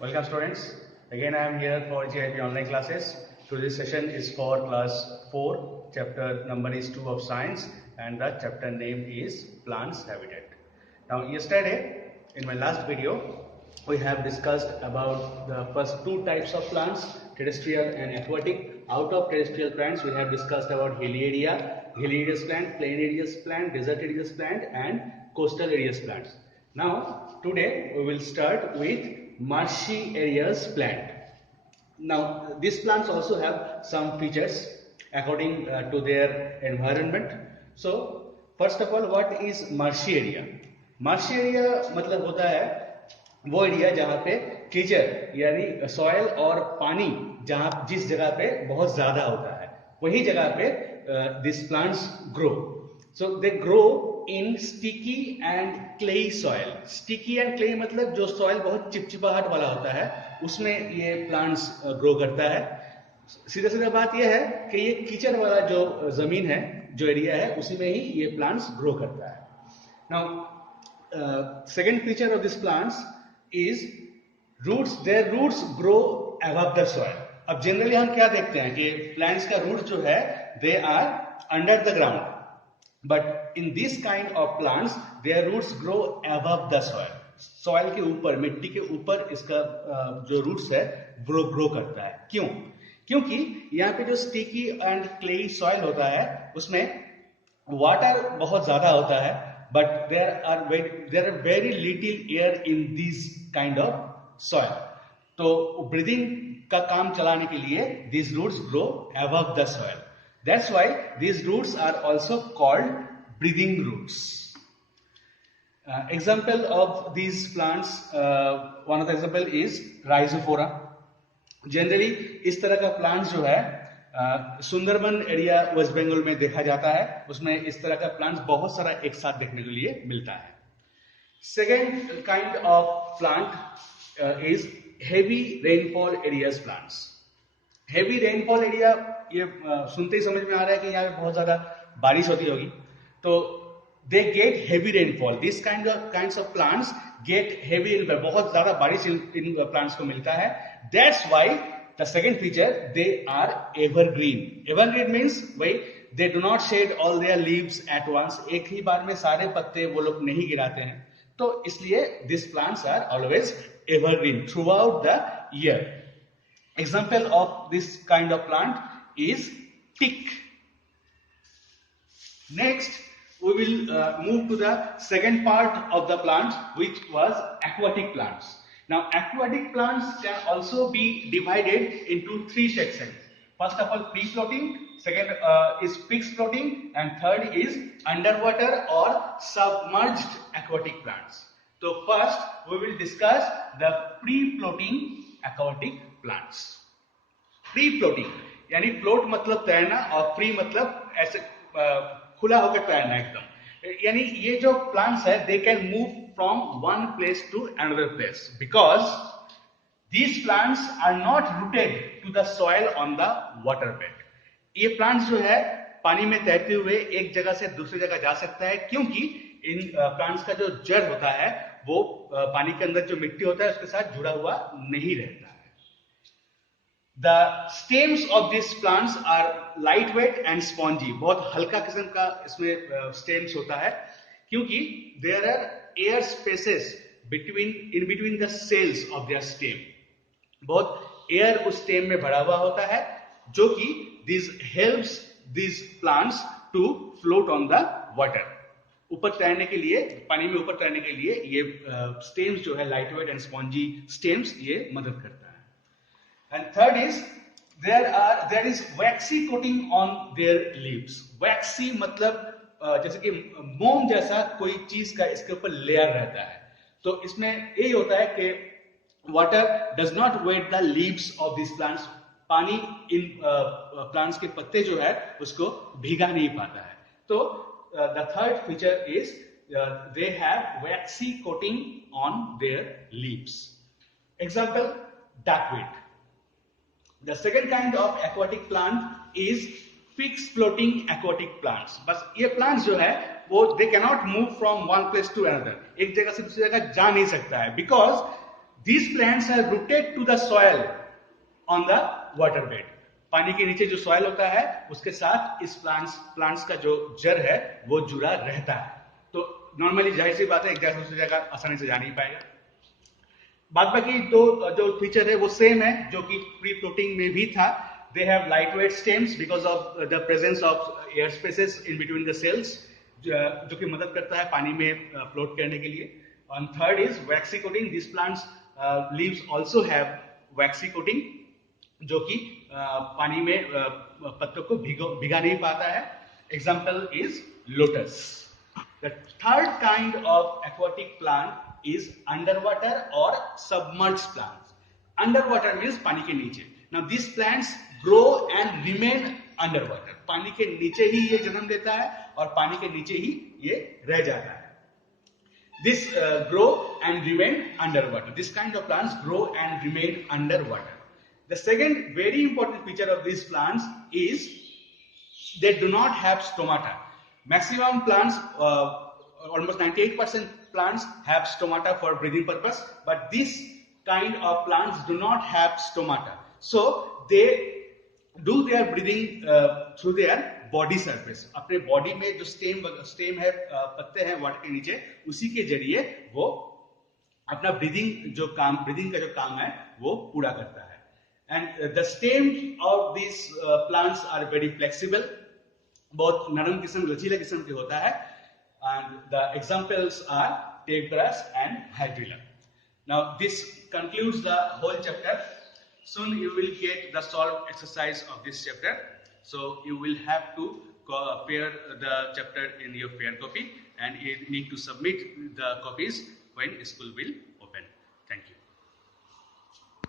Welcome students. Again I am here for GIP online classes. Today's session is for class 4. Chapter number is 2 of science and the chapter name is plants habitat. Now yesterday in my last video we have discussed about the first two types of plants, terrestrial and aquatic. Out of terrestrial plants we have discussed about hilly areas plant, plain areas plant, desert areas plant and coastal areas plants. Now today we will start with marshy areas plant. Now these plants also have some features according to their environment. So first of all, what is marshy area? Marshy area मतलब होता है वो area जहाँ पे कीचड़ यानी soil और पानी जहाँ जिस जगह पे बहुत ज्यादा होता है वही जगह पे this plants grow. So they grow in sticky and clayey soil. Sticky and clayey मतलब जो सॉइल बहुत चिपचिपाहट वाला होता है उसमें ये प्लांट्स ग्रो करता है. सीधा सीधा बात यह है कि ये कीचड़ वाला जो जमीन है, जो एरिया है, उसी में ही ये प्लांट्स ग्रो करता है. Now second feature of this plants is roots. Their roots grow above the soil. अब जनरली हम क्या देखते हैं कि प्लांट्स का रूट जो है they are under the ground, but in this kind of plants their roots grow above the soil. Soil के ऊपर, मिट्टी के ऊपर इसका जो रूट्स है ग्रो करता है. क्यों? क्योंकि यहाँ पे जो स्टिकी एंड क्लेई सॉइल होता है उसमें वाटर बहुत ज्यादा होता है, but there are very little air in this kind of soil. तो breathing का काम चलाने के लिए these roots grow above the soil. That's why these roots are also called breathing roots. Example of these plants, one of the example is rhizophora. Generally इस तरह का plants जो है सुंदरबन एरिया वेस्ट बंगाल में देखा जाता है. उसमें इस तरह का प्लांट्स बहुत सारा एक साथ देखने के लिए मिलता है. Second kind of plant is heavy rainfall areas plants. Heavy rainfall area, ये सुनते ही समझ में आ रहा है कि यहाँ पे बहुत ज्यादा बारिश होती होगी, तो they get heavy rainfall. This kinds of plants get heavy, बहुत ज्यादा बारिश इन प्लांट्स को मिलता है. That's why the second feature, they are evergreen. Evergreen means they do not shed all their leaves at once. एक ही बार में सारे पत्ते वो लोग नहीं गिराते हैं, तो इसलिए these plants are always evergreen throughout the year. Example of this kind of plant is teak. Next we will move to the second part of the plant, which was aquatic plants. Now aquatic plants can also be divided into three sections. First of all, free floating, second is fixed floating, and third is underwater or submerged aquatic plants. So first we will discuss the free floating aquatic plants. Free floating यानी float मतलब तैरना और free मतलब ऐसे खुला होकर तैरना एकदम. यानी ये जो plants है they can move from one place to another place because these plants are not rooted to the soil on the water bed. ये plants जो है पानी में तैरते हुए एक जगह से दूसरी जगह जा सकता है, क्योंकि इन plants का जो जड़ होता है वो पानी के अंदर जो मिट्टी होता है उसके साथ जुड़ा हुआ नहीं रहता है. The stems of these plants are lightweight and spongy. बहुत हल्का किस्म का इसमें stems होता है, क्योंकि there are air spaces in between the cells of their stem. बहुत एयर उस स्टेम में भरा हुआ होता है, जो कि this helps these plants to float on the water. ऊपर तैरने के लिए, पानी में ऊपर तैरने के लिए ये stems जो है lightweight and spongy stems, ये मदद करता है. And third is there is waxy coating on their leaves. Waxy मतलब जैसे कि मोम जैसा कोई चीज का इसके ऊपर लेयर रहता है. तो इसमें यही होता है कि water does not wet the leaves of this plants. पानी इन प्लांट्स के पत्ते जो है उसको भीगा नहीं पाता है. तो the third feature is they have waxy coating on their leaves. Example, duckweed. The second kind of aquatic plant is fix floating aquatic plants. बस ये प्लांट्स जो है वो they cannot move from one place to another. एक जगह से दूसरी जगह जा नहीं सकता है, because These plants are rooted to the soil on the water bed. पानी के नीचे जो सॉइल होता है उसके साथ इस प्लांट्स का जो जड़ है वो जुड़ा रहता है. तो नॉर्मली जाहिर सी बात है एक जगह से दूसरी जगह आसानी से जा नहीं पाएगा. बाद बाकी दो जो फीचर है वो सेम है जो कि प्री फ्लोटिंग में भी था. They have lightweight stems because of the presence of air spaces in between the cells, जो कि मदद करता है पानी में फ्लोट करने के लिए. And third is waxy coating. These plants leaves also have waxy coating, जो कि पानी में पत्तों को भिगा नहीं पाता है. Example is lotus. The third kind of aquatic plant is underwater or submerged plants. Underwater means पानी के नीचे. Now these plants grow and remain underwater. पानी के नीचे ही ये जन्म लेता है और पानी के नीचे ही ये रह जाता है. This grow and remain underwater. This kind of plants grow and remain underwater. The second very important feature of these plants is they do not have stomata. Maximum plants, almost 98% plants have stomata for breathing purpose, but this kind of plants do not have stomata. So they do their breathing through their body surface. अपने body में जो stem है, पत्ते हैं water के नीचे, उसी के जरिए वो अपना breathing का जो काम है वो पूरा करता है. And the stems of these plants are very flexible. बहुत नरम किस्म लचीला किस्म के होता है. And the examples are tape grass and hydrilla. Now this concludes the whole chapter. Soon you will get the solved exercise of this chapter. So you will have to pair the chapter in your pair copy, and you need to submit the copies when school will